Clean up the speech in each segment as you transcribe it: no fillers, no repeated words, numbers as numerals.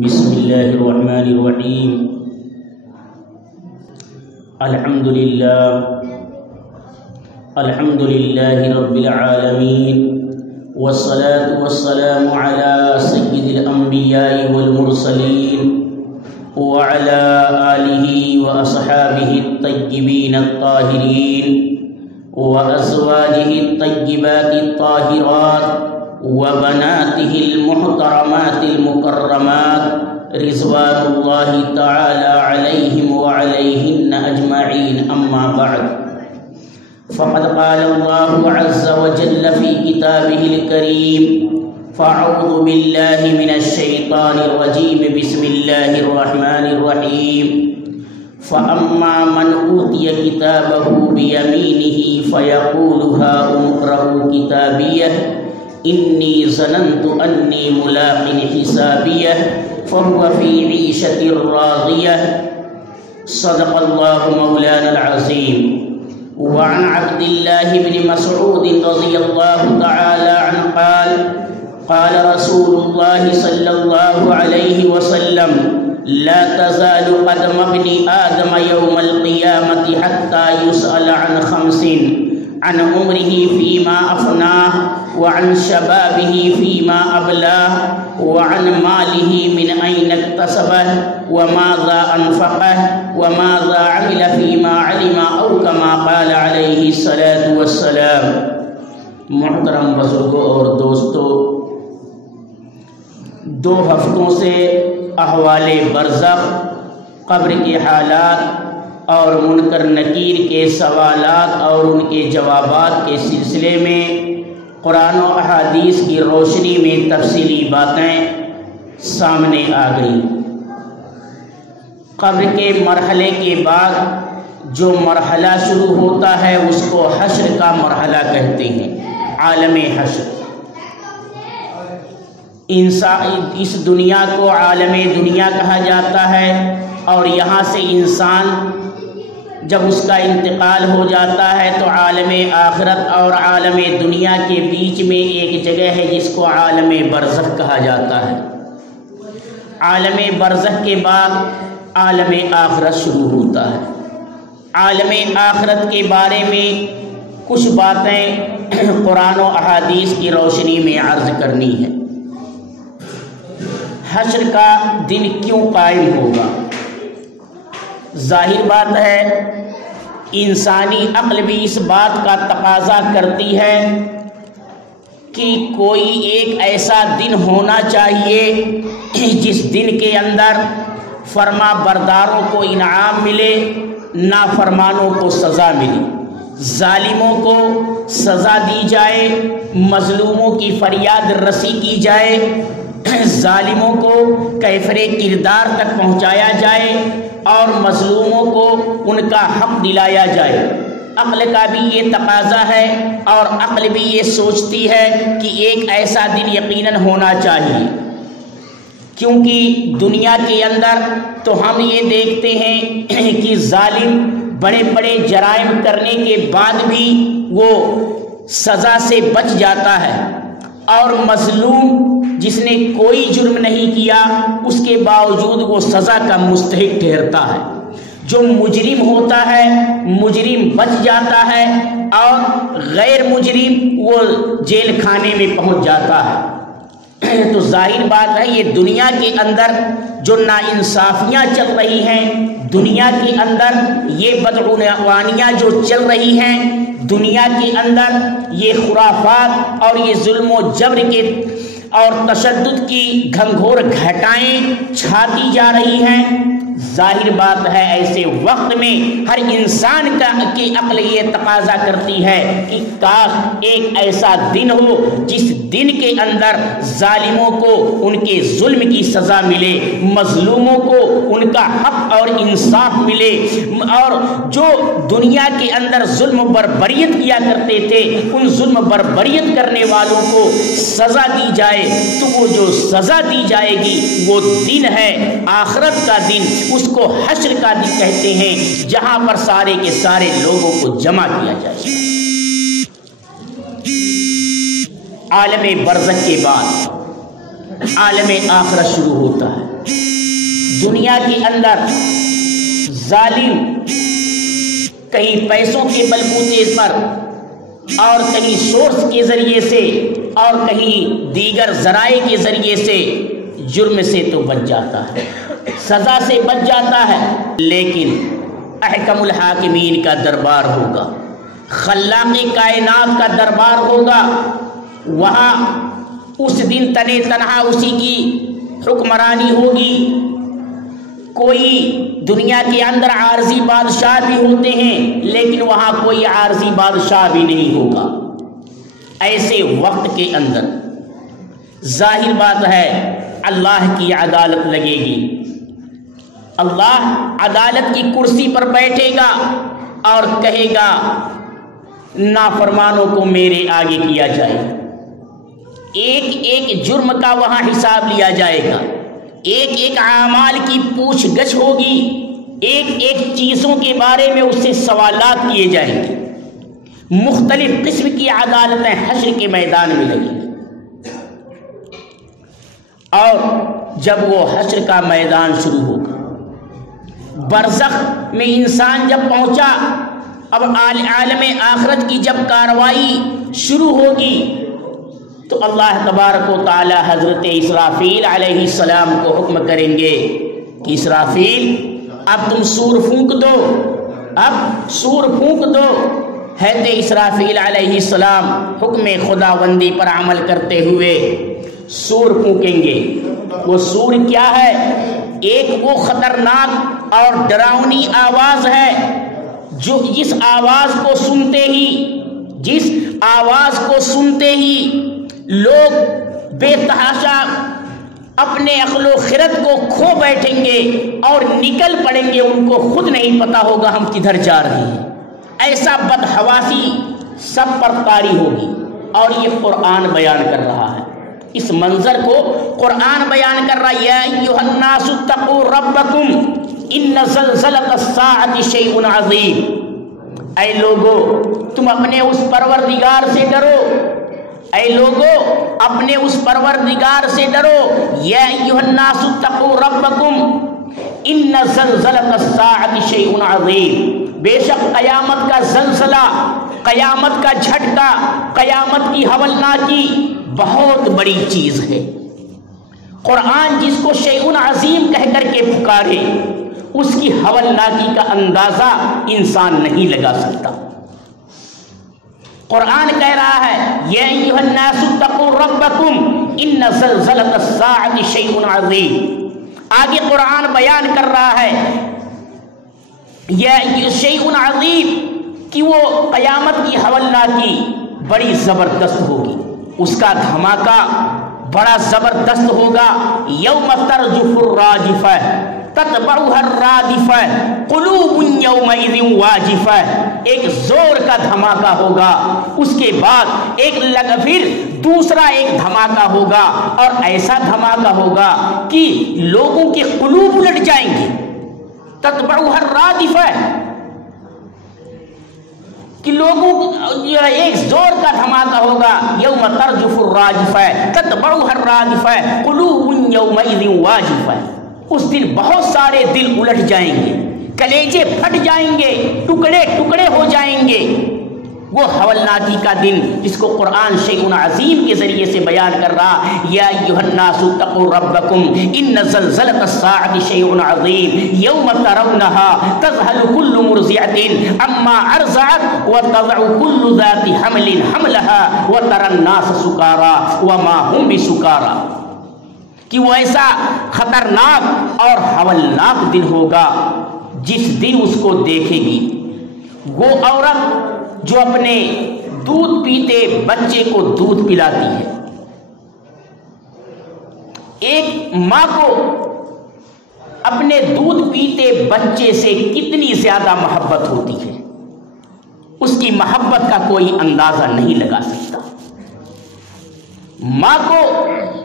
بسم اللہ الرحمن الرحیم الحمد للہ رب العالمین والصلاة والسلام على سید الانبیاء والمرسلین وعلى آلہ واصحابہ الطیبین الطاہرین وازواجہ الطیبات الطاہرات وبناته المحترمات المكرمات رضوان الله تعالى عليهم وعليهن أجمعين. أما بعد، فقد قال الله عز وجل في كتابه الكريم: فأعوذ بالله من الشيطان الرجيم، بسم الله الرحمن الرحيم. فأما من أوتي كتابه بيمينه فيقول هاؤم اقرءوا كتابيه إني ظننت أني ملاق حسابيه فهو في عيشة راضية. صدق الله مولانا العظيم. وعن عبد الله بن مسعود رضي الله تعالى عنه قال: قال رسول الله صلى الله عليه وسلم: لا تزال قدم ابن آدم يوم القيامة حتى يسأل عن خمس: عن عمره فيما أفناه، وعن شبابه فيما أبلاه، وعن ماله من أين اكتسبه، وماذا أنفقه، وماذا عمل فيما علم، أو كما قال عليه الصلاة والسلام. محترم بزرگوں اور دوستو، 2 ہفتوں سے احوال برزخ، قبر کے حالات اور منکر نکیر کے سوالات اور ان کے جوابات کے سلسلے میں قرآن و احادیث کی روشنی میں تفصیلی باتیں سامنے آ گئی. قبر کے مرحلے کے بعد جو مرحلہ شروع ہوتا ہے اس کو حشر کا مرحلہ کہتے ہیں، عالم حشر. اس دنیا کو عالم دنیا کہا جاتا ہے، اور یہاں سے انسان جب اس کا انتقال ہو جاتا ہے تو عالم آخرت اور عالم دنیا کے بیچ میں ایک جگہ ہے جس کو عالم برزخ کہا جاتا ہے. عالم برزخ کے بعد عالم آخرت شروع ہوتا ہے. عالم آخرت کے بارے میں کچھ باتیں قرآن و احادیث کی روشنی میں عرض کرنی ہے. حشر کا دن کیوں قائم ہوگا؟ ظاہر بات ہے، انسانی عقل بھی اس بات کا تقاضا کرتی ہے کہ کوئی ایک ایسا دن ہونا چاہیے جس دن کے اندر فرما برداروں کو انعام ملے، نافرمانوں کو سزا ملے، ظالموں کو سزا دی جائے، مظلوموں کی فریاد رسی کی جائے، ظالموں کو کیفر کردار تک پہنچایا جائے اور مظلوموں کو ان کا حق دلایا جائے. عقل کا بھی یہ تقاضا ہے اور عقل بھی یہ سوچتی ہے کہ ایک ایسا دن یقیناً ہونا چاہیے، کیونکہ دنیا کے اندر تو ہم یہ دیکھتے ہیں کہ ظالم بڑے بڑے جرائم کرنے کے بعد بھی وہ سزا سے بچ جاتا ہے، اور مظلوم جس نے کوئی جرم نہیں کیا اس کے باوجود وہ سزا کا مستحق ٹھہرتا ہے. جو مجرم ہوتا ہے مجرم بچ جاتا ہے، اور غیر مجرم وہ جیل خانے میں پہنچ جاتا ہے. تو ظاہر بات ہے یہ دنیا کے اندر جو ناانصافیاں چل رہی ہیں، دنیا کے اندر یہ بدعنوانیاں جو چل رہی ہیں، دنیا کے اندر یہ خرافات اور یہ ظلم و جبر کے اور تشدد کی گھنگھور گھٹائیں چھاتی جا رہی ہیں، ظاہر بات ہے ایسے وقت میں ہر انسان کی عقل یہ تقاضا کرتی ہے کہ کاش ایک ایسا دن ہو جس دن کے اندر ظالموں کو ان کے ظلم کی سزا ملے، مظلوموں کو ان کا حق اور انصاف ملے، اور جو دنیا کے اندر ظلم بربریت کیا کرتے تھے ان ظلم بربریت کرنے والوں کو سزا دی جائے. تو وہ جو سزا دی جائے گی وہ دن ہے آخرت کا دن، اس کو حشر کا دن کہتے ہیں، جہاں پر سارے کے سارے لوگوں کو جمع کیا جائے. عالم برزخ کے بعد عالم آخرت شروع ہوتا ہے۔ دنیا کے اندر ظالم کہیں پیسوں کے بلبوتے پر اور کہیں سورس کے ذریعے سے اور کہیں دیگر ذرائع کے ذریعے سے جرم سے تو بچ جاتا ہے، سزا سے بچ جاتا ہے، لیکن احکم الحاکمین کا دربار ہوگا، خلاق کائنات کا دربار ہوگا، وہاں اس دن تنے تنہا اسی کی حکمرانی ہوگی۔ کوئی دنیا کے اندر عارضی بادشاہ بھی ہوتے ہیں لیکن وہاں کوئی عارضی بادشاہ بھی نہیں ہوگا۔ ایسے وقت کے اندر ظاہر بات ہے اللہ کی عدالت لگے گی، اللہ عدالت کی کرسی پر بیٹھے گا اور کہے گا نافرمانوں کو میرے آگے کیا جائے، ایک ایک جرم کا وہاں حساب لیا جائے گا، ایک ایک اعمال کی پوچھ گچھ ہوگی، ایک ایک چیزوں کے بارے میں اس سے سوالات کیے جائیں گے۔ مختلف قسم کی عدالتیں حشر کے میدان میں لگیں گی، اور جب وہ حشر کا میدان شروع ہوگا، برزخ میں انسان جب پہنچا، اب عالم آخرت کی جب کاروائی شروع ہوگی تو اللہ تبارک و تعالی حضرت اسرافیل علیہ السلام کو حکم کریں گے کہ اسرافیل اب تم سور پھونک دو، اب سور پھونک دو۔ حضرت اسرافیل علیہ السلام حکم خداوندی پر عمل کرتے ہوئے سور پھونکیں گے۔ وہ سور کیا ہے؟ ایک وہ خطرناک اور ڈراؤنی آواز ہے جو جس آواز کو سنتے ہی لوگ بے تحاشا اپنے عقل و خرد کو کھو بیٹھیں گے اور نکل پڑیں گے، ان کو خود نہیں پتا ہوگا ہم کدھر جا رہے ہیں۔ ایسا بدحواسی سب پر طاری ہوگی، اور یہ قرآن بیان کر رہا ہے، اس منظر کو قرآن بیان کر رہا ہے۔ یا ایھا الناس اتقوا ربکم ان زلزلۃ الساعۃ شیء عظیم، اے لوگو تم اپنے اس پروردگار سے ڈرو، اے لوگو اپنے اس پروردگار سے ڈرو۔ یا ایھا الناس اتقوا ربکم ان زلزلۃ الساعۃ شیء عظیم، بے شک قیامت کا زلزلہ، قیامت کا جھٹکا، قیامت کی ہولناکی بہت بڑی چیز ہے۔ قرآن جس کو شیء عظیم کہہ کر کے پکارے، اس کی ہولناکی کا اندازہ انسان نہیں لگا سکتا۔ قرآن کہہ رہا ہے یا ایھا الناس اتقوا ربکم ان زلزلۃ الساعۃ شیء عظیم۔ آگے قرآن بیان کر رہا ہے یہ شیء عظیم کہ وہ قیامت کی ہولناکی بڑی زبردست ہوگی، اس کا دھماکہ بڑا زبردست ہوگا۔ یوم ترجف الراجفہ تتبعها الرادفہ قلوب یومئذ واجفہ، ایک زور کا دھماکہ ہوگا، اس کے بعد پھر دوسرا ایک دھماکہ ہوگا، اور ایسا دھماکہ ہوگا کہ لوگوں کے قلوب الٹ جائیں گے۔ تتبعها الرادفہ کہ لوگوں ایک زور کا دھماکہ ہوگا۔ یوم ترجف الراجفہ تتبعها الرادفہ قلوب یومئذ واجفہ، اس دن بہت سارے دل الٹ جائیں گے، کلیجے پھٹ جائیں گے، ٹکڑے ٹکڑے ہو جائیں گے۔ وہ ہولناکی کا دن جس کو قرآن شیء عظیم کے ذریعے سے بیان کر رہا، یا ایھا الناس اتقوا ربکم ان زلزلۃ الساعۃ شیء عظیم یوم ترونها تذهل كل مرضعۃ عما ارضعت وتضع كل ذات حمل حملها وترى الناس سکارى وما هم بسکارى، کہ وہ ایسا خطرناک اور ہولناک دن ہوگا جس دن اس کو دیکھے گی وہ عورت جو اپنے دودھ پیتے بچے کو دودھ پلاتی ہے۔ ایک ماں کو اپنے دودھ پیتے بچے سے کتنی زیادہ محبت ہوتی ہے، اس کی محبت کا کوئی اندازہ نہیں لگا سکتا۔ ماں کو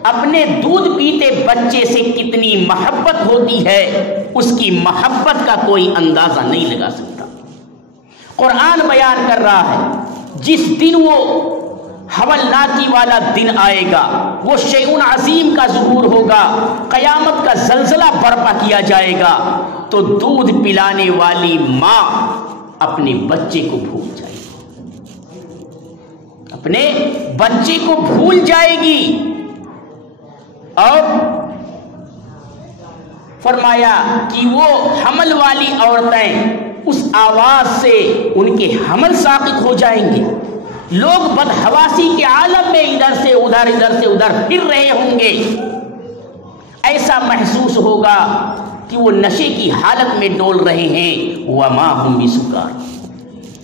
اپنے دودھ پیتے بچے سے کتنی محبت ہوتی ہے، اس کی محبت کا کوئی اندازہ نہیں لگا سکتا۔ قرآن بیان کر رہا ہے جس دن وہ حولناکی والا دن آئے گا، وہ شیء عظیم کا ظہور ہوگا، قیامت کا زلزلہ برپا کیا جائے گا، تو دودھ پلانے والی ماں اپنے بچے کو بھول جائے گی، اپنے بچے کو بھول جائے گی۔ اور فرمایا کہ وہ حمل والی عورتیں اس آواز سے ان کے حمل ساقط ہو جائیں گے، لوگ بدحواسی کے عالم میں ادھر سے ادھر پھر رہے ہوں گے، ایسا محسوس ہوگا کہ وہ نشے کی حالت میں ڈول رہے ہیں۔ وما هم بسکار،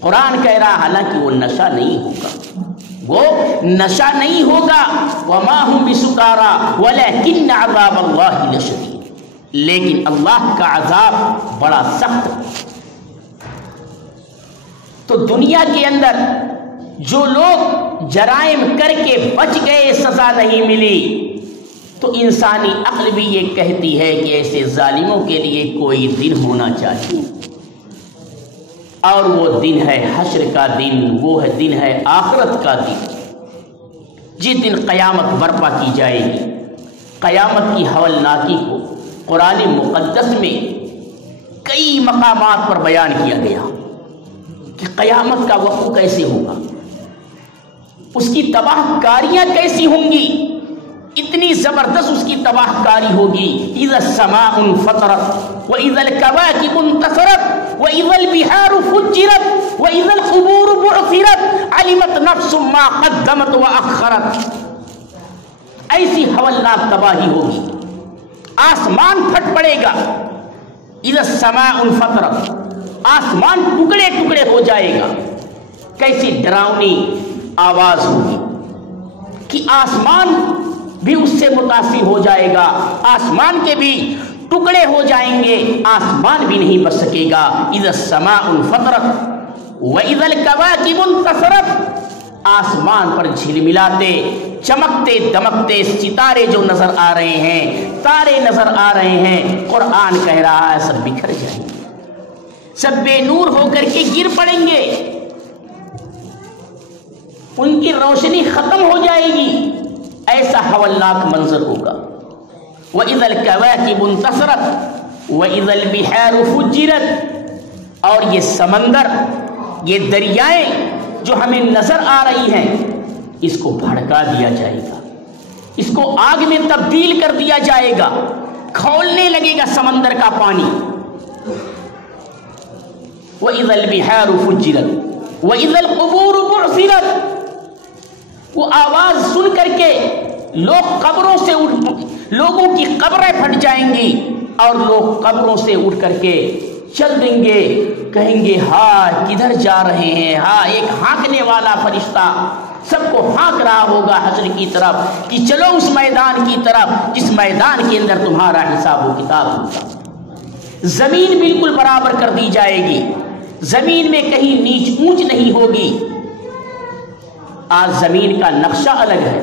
قرآن کہہ رہا حالانکہ وہ نشہ نہیں ہوگا، وہ نشہ نہیں ہوگا۔ وما هم بسکارا ولکن عذاب اللہ لشدید، لیکن اللہ کا عذاب بڑا سخت ہے۔ تو دنیا کے اندر جو لوگ جرائم کر کے بچ گئے، سزا نہیں ملی، تو انسانی عقل بھی یہ کہتی ہے کہ ایسے ظالموں کے لیے کوئی دن ہونا چاہیے، اور وہ دن ہے حشر کا دن، وہ دن ہے آخرت کا دن، جس دن قیامت برپا کی جائے گی۔ قیامت کی ہولناکی کو قرآن مقدس میں کئی مقامات پر بیان کیا گیا کہ قیامت کا وقوع کیسے ہوگا، اس کی تباہ کاریاں کیسی ہوں گی، اتنی زبردست اس کی تباہ کاری ہوگی۔ اذا السماء انفطرت واذا الكواكب انتثرت واذا البحار فجرت واذا القبور بعثرت علمت نفس ما قدمت واخرت، ایسی ہولناک تباہی ہوگی، آسمان پھٹ پڑے گا۔ اذا السماء انفطرت، آسمان ٹکڑے ٹکڑے ہو جائے گا، کیسی ڈراؤنی آواز ہوگی کہ آسمان بھی اس سے متاثر ہو جائے گا، آسمان کے بھی ٹکڑے ہو جائیں گے، آسمان بھی نہیں بچ سکے گا۔ اذا السماء انفطرت واذا الكواكب انتثرت، آسمان پر جھلملاتے چمکتے دمکتے ستارے جو نظر آ رہے ہیں، تارے نظر آ رہے ہیں، قرآن کہہ رہا ہے سب بکھر جائیں گے، سب بے نور ہو کر کے گر پڑیں گے، ان کی روشنی ختم ہو جائے گی، ایسا ہولناک منظر ہوگا۔ وَإِذَا الْكَوَاكِبُ انتثرت وَإِذَا الْبِحَارُ فُجِّرَتْ، اور یہ سمندر، یہ دریائیں جو ہمیں نظر آ رہی ہیں، اس کو بھڑکا دیا جائے گا، اس کو آگ میں تبدیل کر دیا جائے گا، کھولنے لگے گا سمندر کا پانی۔ وَإِذَا الْبِحَارُ فُجِّرَتْ وَإِذَا الْقُبُورُ بُعْثِرَتْ، وہ آواز سن کر کے لوگ قبروں سے لوگوں کی قبریں پھٹ جائیں گی، اور لوگ قبروں سے اٹھ کر کے چل دیں گے، کہیں گے ہائے کدھر جا رہے ہیں، ہاں ایک ہانکنے والا فرشتہ سب کو ہانک رہا ہوگا حشر کی طرف کہ چلو اس میدان کی طرف جس میدان کے اندر تمہارا حساب و کتاب ہوگا۔ زمین بالکل برابر کر دی جائے گی، زمین میں کہیں نیچ اونچ نہیں ہوگی۔ آج زمین کا نقشہ الگ ہے،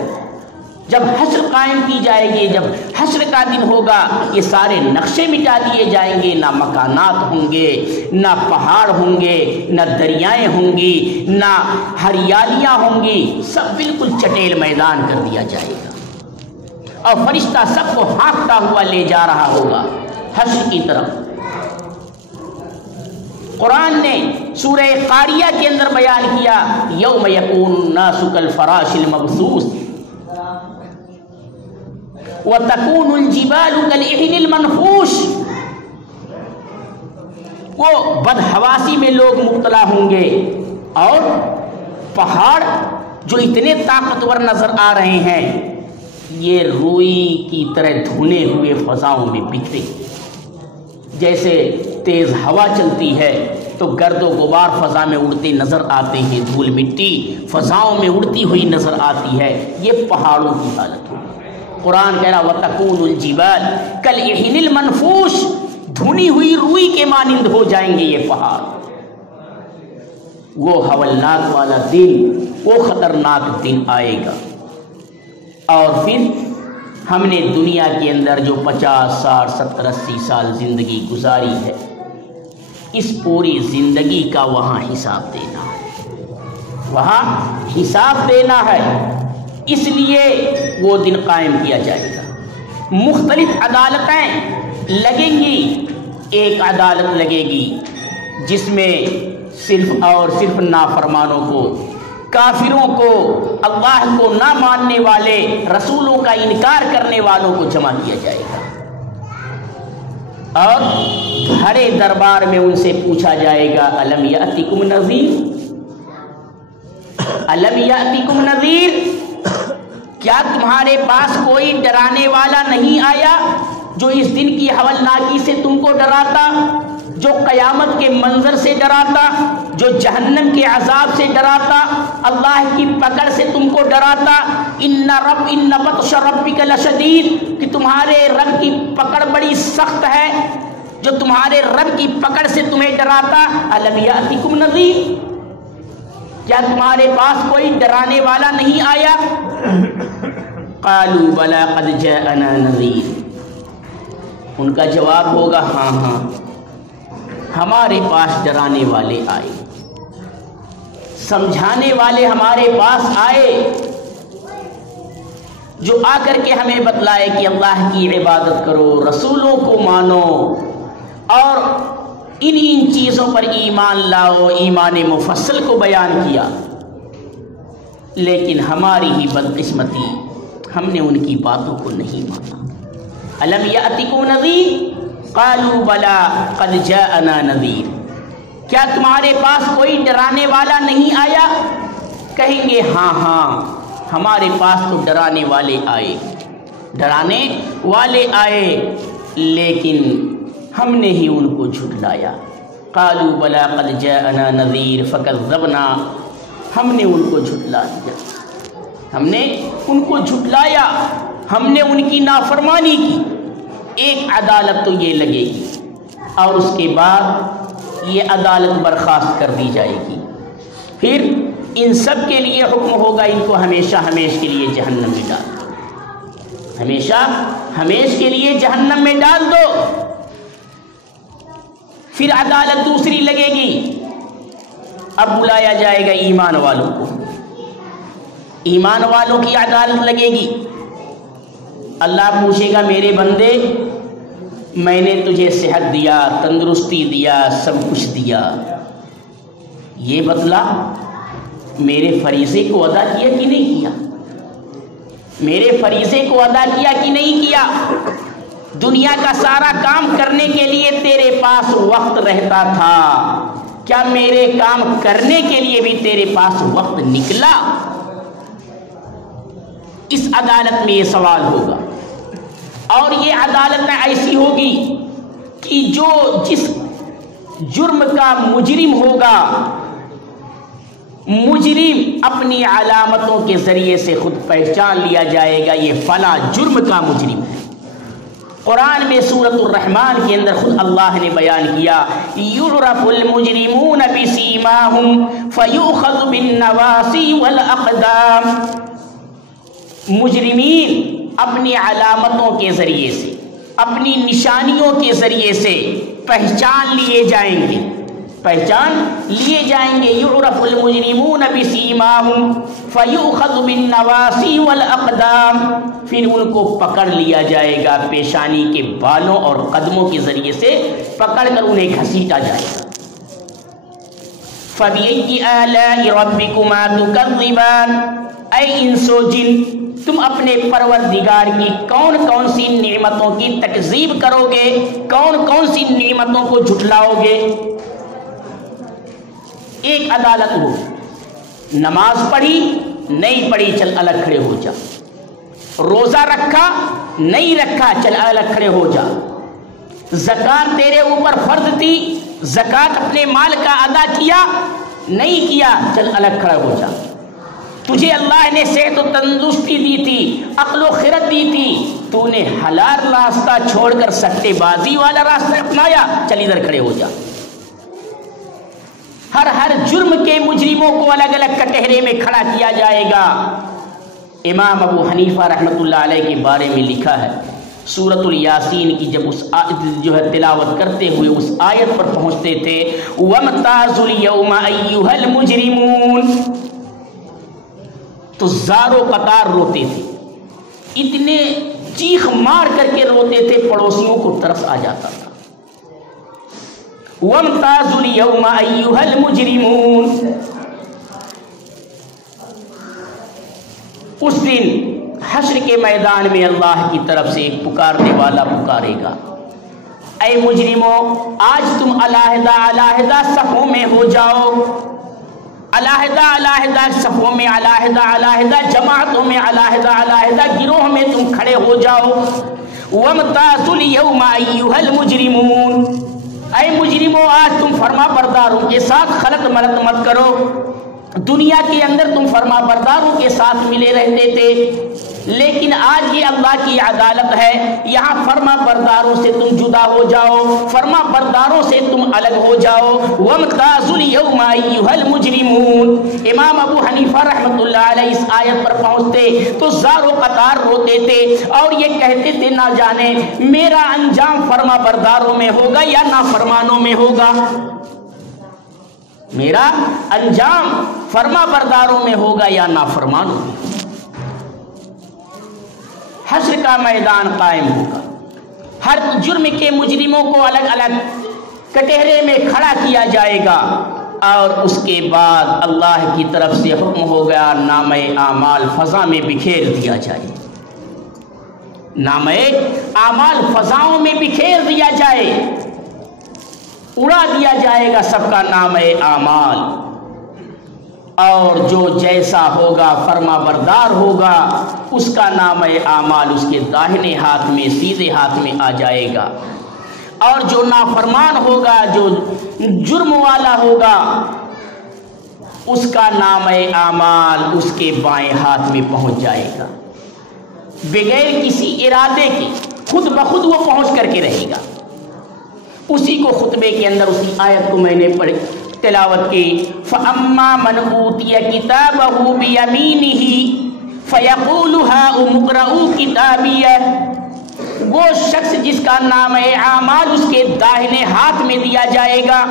جب حشر قائم کی جائے گی، جب حشر کا دن ہوگا، یہ سارے نقشے مٹا دیے جائیں گے، نہ مکانات ہوں گے، نہ پہاڑ ہوں گے، نہ دریائیں ہوں گی، نہ ہریالیاں ہوں گی، سب بالکل چٹیل میدان کر دیا جائے گا، اور فرشتہ سب کو ہانکتا ہوا لے جا رہا ہوگا حشر کی طرف۔ قرآن نے سورہ قاریہ کے اندر بیان کیا، یوم یکون الناس کالفراش المبثوث وتکون الجبال کالعہن المنفوش، وہ بدحواسی میں لوگ مبتلا ہوں گے، اور پہاڑ جو اتنے طاقتور نظر آ رہے ہیں، یہ روئی کی طرح دھنے ہوئے فضاؤں میں بکھرے، جیسے تیز ہوا چلتی ہے تو گرد و غبار فضا میں اڑتے نظر آتے ہیں، دھول مٹی فضاؤں میں اڑتی ہوئی نظر آتی ہے، یہ پہاڑوں کی حالت ہوگی۔ قرآن کہہ رہا وَتَكُونُ الْجِبَالُ كَالْعِهْنِ الْمَنْفُوشِ، دھنی ہوئی روئی کے مانند ہو جائیں گے یہ پہاڑ۔ وہ ہولناک والا دن، وہ خطرناک دن آئے گا، اور پھر ہم نے دنیا کے اندر جو 50 60 70 80 سال زندگی گزاری ہے، اس پوری زندگی کا وہاں حساب دینا ہے۔ وہاں حساب دینا ہے، اس لیے وہ دن قائم کیا جائے گا۔ مختلف عدالتیں لگیں گی، ایک عدالت لگے گی جس میں صرف اور صرف نافرمانوں کو، کافروں کو، اللہ کو نہ ماننے والے، رسولوں کا انکار کرنے والوں کو جمع کیا جائے گا، اور بڑے دربار میں ان سے پوچھا جائے گا الم یاتکم نذیر، الم یاتکم نذیر، کیا تمہارے پاس کوئی ڈرانے والا نہیں آیا جو اس دن کی ہولناکی سے تم کو ڈراتا، جو قیامت کے منظر سے ڈراتا، جو جہنم کے عذاب سے ڈراتا، اللہ کی پکڑ سے تم کو ڈراتا، ان بطش ربک لشدید، کہ تمہارے رب کی پکڑ بڑی سخت ہے، جو تمہارے رب کی پکڑ سے تمہیں ڈراتا۔ الم یاتکم نذیر، کیا تمہارے پاس کوئی ڈرانے والا نہیں آیا؟ قالوا بلا قد جاءنا نذیر، ان کا جواب ہوگا ہاں ہاں ہمارے پاس ڈرانے والے آئے، سمجھانے والے ہمارے پاس آئے، جو آ کر کے ہمیں بتلائے کہ اللہ کی عبادت کرو، رسولوں کو مانو، اور ان چیزوں پر ایمان لاؤ، ایمان مفصل کو بیان کیا۔ لیکن ہماری ہی بدقسمتی، ہم نے ان کی باتوں کو نہیں مانا۔ الم یاتکم نذیر قالوا بلا قد جاءنا نذیر، کیا تمہارے پاس کوئی ڈرانے والا نہیں آیا؟ کہیں گے ہاں ہاں ہمارے پاس تو ڈرانے والے آئے، ڈرانے والے آئے، لیکن ہم نے ہی ان کو جھٹلایا۔ قالوا بلا قد جاءنا نذیر فکذبنا، ہم نے ان کو جھٹلا دیا، ہم نے ان کو جھٹلایا، ہم نے ان کی نافرمانی کی۔ ایک عدالت تو یہ لگے گی، اور اس کے بعد یہ عدالت برخاست کر دی جائے گی، پھر ان سب کے لیے حکم ہوگا ان کو ہمیشہ ہمیش کے لیے جہنم میں ڈال دو، ہمیشہ ہمیش کے لیے جہنم میں ڈال دو۔ پھر عدالت دوسری لگے گی، اب بلایا جائے گا ایمان والوں کو، ایمان والوں کی عدالت لگے گی۔ اللہ پوچھے گا میرے بندے، میں نے تجھے صحت دیا، تندرستی دیا، سب کچھ دیا، یہ بتلا میرے فریضے کو ادا کیا کہ نہیں کیا؟ میرے فریضے کو ادا کیا کہ نہیں کیا؟ دنیا کا سارا کام کرنے کے لیے تیرے پاس وقت رہتا تھا، کیا میرے کام کرنے کے لیے بھی تیرے پاس وقت نکلا؟ اس عدالت میں یہ سوال ہوگا، اور یہ عدالت ایسی ہوگی کہ جو جس جرم کا مجرم ہوگا، مجرم اپنی علامتوں کے ذریعے سے خود پہچان لیا جائے گا یہ فلاں جرم کا مجرم ہے۔ قرآن میں سورۃ الرحمن کے اندر خود اللہ نے بیان کیا یعرف المجرمون بسیماہم فیؤخذ بالنواصی والاقدام، مجرمین اپنی علامتوں کے ذریعے سے، اپنی نشانیوں کے ذریعے سے پہچان لیے جائیں گے، پہچان لیے جائیں گے۔ یعرف المجرمون بسیماہم فیؤخذ بالنواصی والاقدام، پھر ان کو پکڑ لیا جائے گا پیشانی کے بالوں اور قدموں کے ذریعے سے، پکڑ کر انہیں گھسیٹا جائے گا۔ فَبِأَيِّ آلَاءِ رَبِّكُمَا تُكَذِّبَانِ، اے انس و جن، تم اپنے پروردگار کی کون کون سی نعمتوں کی تکذیب کرو گے، کون کون سی نعمتوں کو جھٹلاؤ گے؟ ایک عدالت ہو، نماز پڑھی نہیں پڑھی چل الگ کھڑے ہو جا، روزہ رکھا نہیں رکھا چل الگ کھڑے ہو جا، زکات تیرے اوپر فرض تھی، زکات اپنے مال کا ادا کیا نہیں کیا چل الگ کھڑا ہو جا، تجھے اللہ نے صحت و تندرستی دی تھی، عقل و خرد دی تھی، تو نے حلال راستہ چھوڑ کر سٹے بازی والا راستہ اپنایا، چل ادھر کھڑے ہو جا۔ ہر جرم کے مجرموں کو الگ الگ کٹہرے میں کھڑا کیا جائے گا۔ امام ابو حنیفہ رحمۃ اللہ علیہ کے بارے میں لکھا ہے، سورۃ الیاسین کی جب اس تلاوت کرتے ہوئے اس آیت پر پہنچتے تھے، وَامْتَازُوا الْيَوْمَ أَيُّهَا الْمُجْرِمُونَ، تو زارو قطار روتے تھے، اتنے چیخ مار کر کے روتے تھے پڑوسیوں کو ترس آ جاتا تھا۔ وَامْتَازُوا الْيَوْمَ أَيُّهَا الْمُجْرِمُونَ، اس دن حشر کے میدان میں اللہ کی طرف سے ایک پکارنے والا پکارے گا، اے مجرموں آج تم علیحدہ علیحدہ صفوں میں ہو جاؤ، علیحدہ علیحدہ صفوں میں، علیحدہ علیحدہ جماعتوں میں، علیحدہ علیحدہ گروہ میں تم کھڑے ہو جاؤ۔ وَامْتَازُوا الْيَوْمَ أَيُّهَا الْمُجْرِمُونَ، اے مجرموں آج تم فرما برداروں کے ساتھ خلط ملط مت کرو۔ دنیا کے اندر تم فرما برداروں کے ساتھ ملے رہتے تھے، لیکن آج یہ اللہ کی عدالت ہے، یہاں فرما برداروں سے تم جدا ہو جاؤ، فرما برداروں سے تم الگ ہو جاؤ۔ وَامْتَازُوا الْيَوْمَ أَيُّهَا الْمُجْرِمُونَ، امام ابو حنیفہ رحمۃ اللہ علیہ اس آیت پر پہنچتے تو زار و قطار روتے تھے اور یہ کہتے تھے نہ جانے میرا انجام فرما برداروں میں ہوگا یا نافرمانوں میں ہوگا، میرا انجام فرما برداروں میں ہوگا یا نافرمانوں میں۔ حشر کا میدان قائم ہوگا، ہر جرم کے مجرموں کو الگ الگ کٹہرے میں کھڑا کیا جائے گا، اور اس کے بعد اللہ کی طرف سے حکم ہوگا نامہ اعمال فضا میں بکھیر دیا جائے، نامہ اعمال فضاؤں میں بکھیر دیا جائے، اڑا دیا جائے گا سب کا نامہ اعمال، اور جو جیسا ہوگا فرما بردار ہوگا اس کا نامہ اعمال اس کے داہنے ہاتھ میں سیدھے ہاتھ میں آ جائے گا، اور جو نافرمان ہوگا جو جرم والا ہوگا اس کا نامہ اعمال اس کے بائیں ہاتھ میں پہنچ جائے گا، بغیر کسی ارادے کے خود بخود وہ پہنچ کر کے رہے گا۔ اسی کو خطبے کے اندر اسی آیت کو میں نے پڑھی تلاوت کی، فَأَمَّا مَنْ أُوتِيَ كِتَابَهُ بِيَمِينِهِ فَيَقُولُ هَاؤُمُ اقْرَءُوا کتابیہ، وہ شخص جس کا نام اعمال اس کے داہنے ہاتھ میں دیا جائے گا،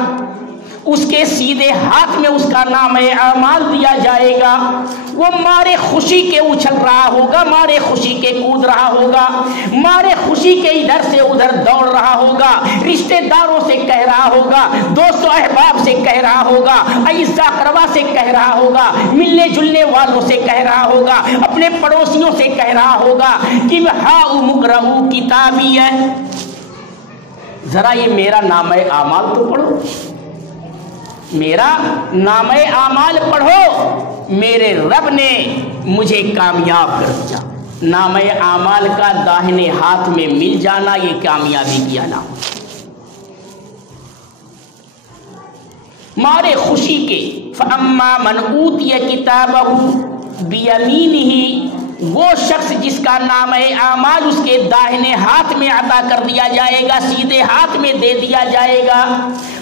اس کے سیدھے ہاتھ میں اس کا نام اعمال دیا جائے گا، وہ مارے خوشی کے اچھل رہا ہوگا، مارے خوشی کے کود رہا ہوگا، مارے خوشی کے ادھر سے ادھر دوڑ رہا ہوگا، رشتہ داروں سے کہہ رہا ہوگا، دوست و احباب سے کہہ رہا ہوگا، اعزا اقربا سے کہہ رہا ہوگا، ملنے جلنے والوں سے کہہ رہا ہوگا، اپنے پڑوسیوں سے کہہ رہا ہوگا کہ ہاؤم اقرؤوا کتابیہ، ذرا یہ میرا نامہ اعمال تو پڑھو، میرا نامہ اعمال پڑھو، میرے رب نے مجھے کامیاب کر دیا۔ نامہ اعمال کا داہنے ہاتھ میں مل جانا یہ کامیابی کی علامت، مارے خوشی کے۔ فَأَمَّا مَنْ أُوتِيَ كِتَابَهُ بِيَمِينِهِ، وہ شخص جس کا نامہ اعمال اس کے داہنے ہاتھ میں عطا کر دیا جائے گا، سیدھے ہاتھ میں دے دیا جائے گا،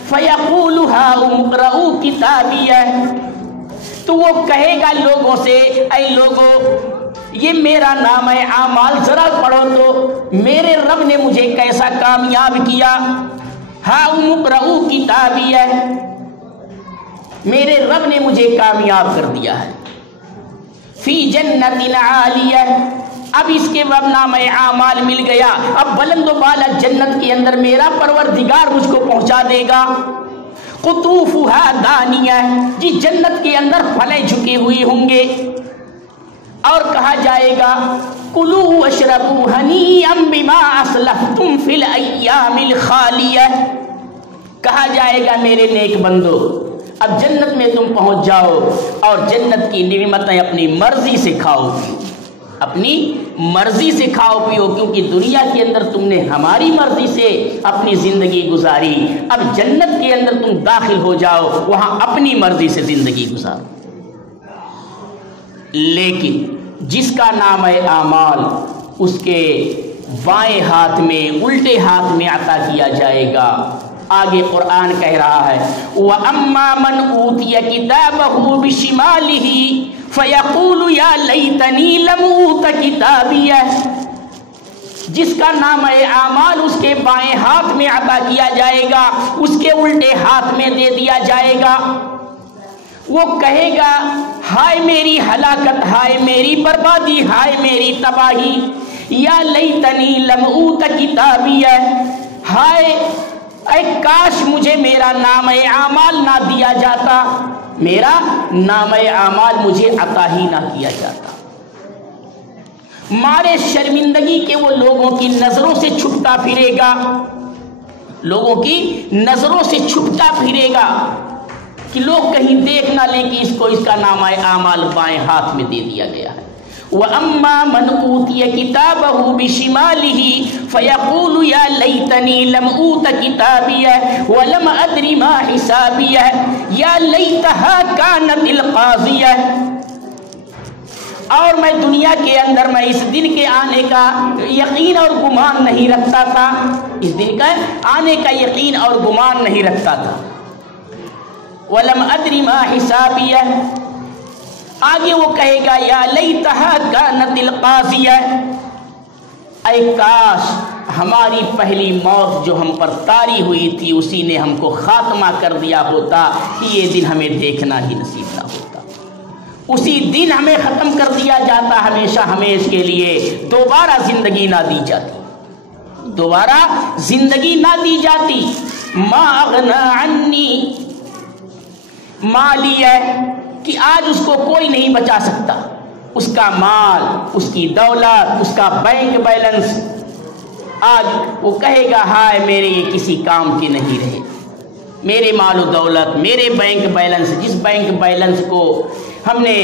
فَيَقُولُ هَاؤُمُ اقْرَءُوا کتابیہ، تو وہ کہے گا لوگوں سے اے لوگوں یہ میرا نامہ اعمال ذرا پڑھو تو میرے رب نے مجھے کیسا کامیاب کیا۔ ہاؤم اقرؤوا کتابیہ، میرے رب نے مجھے کامیاب کر دیا ہے۔ فی جنت عالیہ، اب اس کے بعد نامہ اعمال مل گیا، اب بلند و بالا جنت کے اندر میرا پروردگار مجھ کو پہنچا دے گا۔ قطوفہا دانیہ، جی جنت کے اندر پھلیں جھکے ہوئی ہوں گے، اور کہا جائے گا کلوا واشربوا ہنیئا بما اسلفتم فی الایام الخالیہ، کہا جائے گا میرے نیک بندو اب جنت میں تم پہنچ جاؤ اور جنت کی نعمتیں اپنی مرضی سے کھاؤ، اپنی مرضی سے کھاؤ پیو، کیونکہ دنیا کے اندر تم نے ہماری مرضی سے اپنی زندگی گزاری، اب جنت کے اندر تم داخل ہو جاؤ، وہاں اپنی مرضی سے زندگی گزارو۔ لیکن جس کا نامہ اعمال اس کے بائیں ہاتھ میں الٹے ہاتھ میں عطا کیا جائے گا، آگے قرآن کہہ رہا ہے وَأَمَّا مَنْ أُوتِيَ كِتَابَهُ بِشِمَالِهِ فَيَقُولُ يَا لَيْتَنِي لَمْ أُوتَ كِتَابِيَهْ، جس کا نامہ اعمال اس کے بائیں ہاتھ میں عطا کیا جائے گا، اس کے الٹے ہاتھ میں دے دیا جائے گا۔ وہ کہے گا ہائے میری ہلاکت، ہائے میری بربادی، ہائے میری تباہی، یا لیتنی لم اوت کتابیہ، ہائے اے کاش مجھے میرا نام اعمال نہ دیا جاتا، میرا نام اعمال مجھے عطا ہی نہ کیا جاتا۔ مارے شرمندگی کے وہ لوگوں کی نظروں سے چھپتا پھرے گا، لوگوں کی نظروں سے چھپتا پھرے گا کہ لوگ کہیں دیکھ نہ لیں کہ اس کو اس کا نامہ اعمال بائیں ہاتھ میں دے دیا گیا ہے۔ وَأَمَّا مَنْ أُوتِيَ كِتَابَهُ بِشِمَالِهِ فَيَقُولُ يَا لَيْتَنِي لَمْ أُوتَ كِتَابِيَهْ وَلَمْ أَدْرِ مَا حِسَابِيَهْ يَا لَيْتَهَا كَانَتِ الْقَاضِيَةَ۔ اور میں دنیا کے اندر میں اس دن کے آنے کا یقین اور گمان نہیں رکھتا تھا، اس دن کا آنے کا یقین اور گمان نہیں رکھتا تھا۔ وَلَمْ أَدْرِ مَا حِسَابِيَهْ، آگے وہ کہے گا یا لیتہا کانت القاضیہ، اے کاش ہماری پہلی موت جو ہم پر طاری ہوئی تھی اسی نے ہم کو خاتمہ کر دیا ہوتا کہ یہ دن ہمیں دیکھنا ہی نصیب نہ ہوتا، اسی دن ہمیں ختم کر دیا جاتا ہمیشہ ہمیش کے لیے، دوبارہ زندگی نہ دی جاتی، دوبارہ زندگی نہ دی جاتی۔ ما اغنا عنی مالیہ، کہ آج اس کو کوئی نہیں بچا سکتا، اس کا مال، اس کی دولت، اس کا بینک بیلنس، آج وہ کہے گا ہائے میرے یہ کسی کام کے نہیں رہے، میرے مال و دولت، میرے بینک بیلنس، جس بینک بیلنس کو ہم نے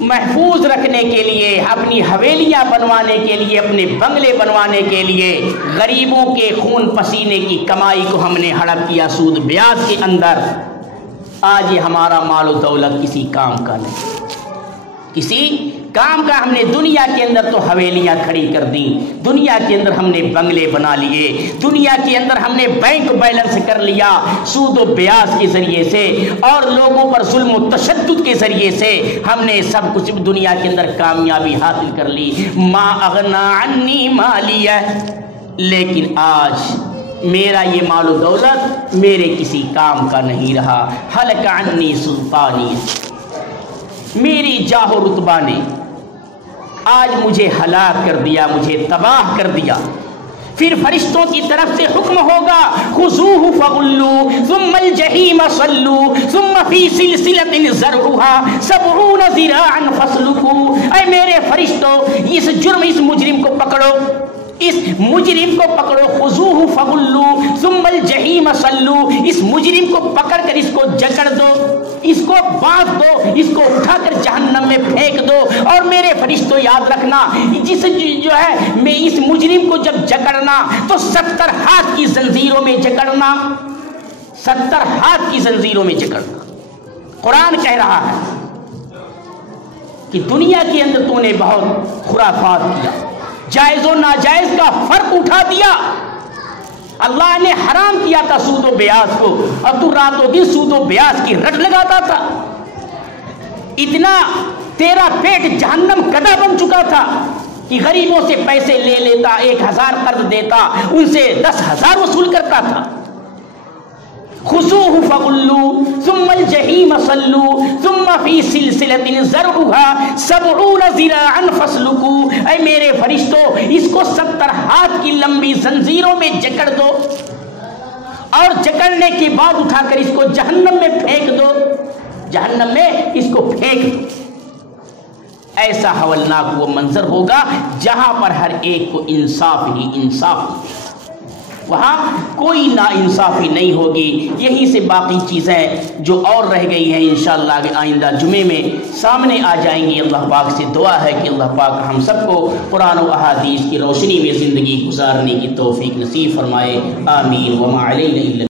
محفوظ رکھنے کے لیے، اپنی حویلیاں بنوانے کے لیے، اپنے بنگلے بنوانے کے لیے، غریبوں کے خون پسینے کی کمائی کو ہم نے ہڑپ کیا سود بیاج کے اندر، آج یہ ہمارا مال و دولت کسی کام کا نہیں، کسی کام کا۔ ہم نے دنیا کے اندر تو حویلیاں کھڑی کر دی، دنیا کے اندر ہم نے بنگلے بنا لیے، دنیا کے اندر ہم نے بینک بیلنس کر لیا سود و بیاج کے ذریعے سے، اور لوگوں پر ظلم و تشدد کے ذریعے سے ہم نے سب کچھ دنیا کے اندر کامیابی حاصل کر لی۔ ما اغنا عنی مالیہ، لیکن آج میرا یہ مال و دولت میرے کسی کام کا نہیں رہا۔ ہلک عنی سلطانی، میری جاہ و رتبہ نے آج مجھے ہلاک کر دیا، مجھے تباہ کر دیا۔ پھر فرشتوں کی طرف سے حکم ہوگا خذوہ فغلوہ ثم الجحیم صلوہ ثم فی سلسلۃ ذرعها 70 ذراعا فاسلکوہ۔ اے میرے فرشتوں، اس جرم، اس مجرم کو پکڑو، اس مجرم کو پکڑو، خذوہ فغلوہ ثم الجحیم صلوہ، اس مجرم کو پکڑ کر اس کو جکڑ دو، اس کو باندھ دو، اس کو اٹھا کر جہنم میں پھینک دو۔ اور میرے فرشتوں یاد رکھنا، جس جو ہے میں اس مجرم کو جب جکڑنا تو 70 ہاتھ کی زنجیروں میں جکڑنا، 70 ہاتھ کی زنجیروں میں جکڑنا۔ قرآن کہہ رہا ہے کہ دنیا کے اندر تو نے بہت خرافات کیا، جائز و ناجائز کا فرق اٹھا دیا، اللہ نے حرام کیا تھا سود و بیاج کو، اور تو رات و دن سود و بیاج کی رٹ لگاتا تھا، اتنا تیرا پیٹ جہنم کدا بن چکا تھا کہ غریبوں سے پیسے لے لیتا، 1000 قرض دیتا، ان سے 10,000 وصول کرتا تھا۔ خذوہ فغلوہ ثم الجحیم صلوہ ثم فی سلسلۃ ذرعها 70 ذراعا فاسلکوہ۔ اے میرے فرشتوں، اس کو 70 ہاتھ کی لمبی زنجیروں میں جکڑ دو، اور جکڑنے کے بعد اٹھا کر اس کو جہنم میں پھینک دو، جہنم میں اس کو پھینک دو۔ ایسا ہولناک وہ منظر ہوگا جہاں پر ہر ایک کو انصاف ہی انصاف ہوگا، وہاں کوئی نا انصافی نہیں ہوگی۔ یہی سے باقی چیزیں جو اور رہ گئی ہیں انشاءاللہ آئندہ جمعے میں سامنے آ جائیں گی۔ اللہ پاک سے دعا ہے کہ اللہ پاک ہم سب کو قرآن و احادیث کی روشنی میں زندگی گزارنے کی توفیق نصیب فرمائے، آمین۔ وما علینا